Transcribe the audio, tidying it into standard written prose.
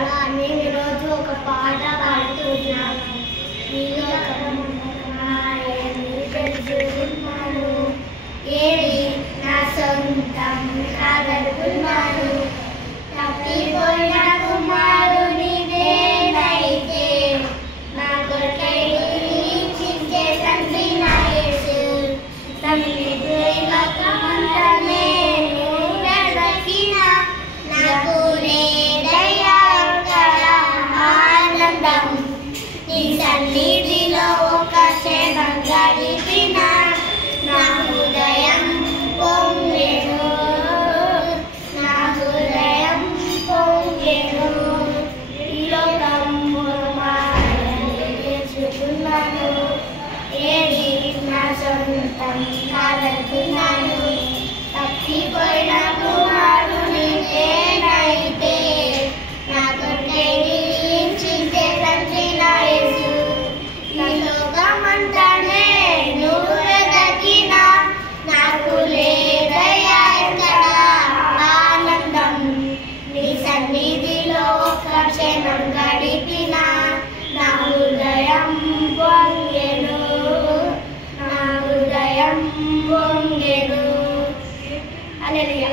నేను ఈరోజు ఒక పాట పాడుతున్నాను. ఏది నా సొంతం కాదనుకున్నాను. తప్పిపోయిన కుమారుని నేనైతే నా కొరకై చింతే తండ్రి నా యేసు. తల్లి ప్రేమమంతా నేను వెదకిన నాకు లేదయ్యా అక్కడ ఆనందం. నీ సన్నిధిలో ఒక క్షణం గడిపిన నా హృదయం పొంగెను, నా హృదయం పొంగెను. ఈ లోకము మాయని తెలుసుకున్నాను. ఏది నా సొంతం కాదనుకున్నాను. తప్పిపోయిన కుమారుని నేనైతే నా కొరకై చింతే తండ్రి నా యేసు. ఈ లోకమంతా నేను వెదకిన నాకు లేదయ్యా ఎక్కడ ఆనందం. నీ సన్నిధిలో ఒక క్షణం గడిపిన నా హృదయం పొంగెను, నా హృదయం పొంగెను. హల్లెలూయా.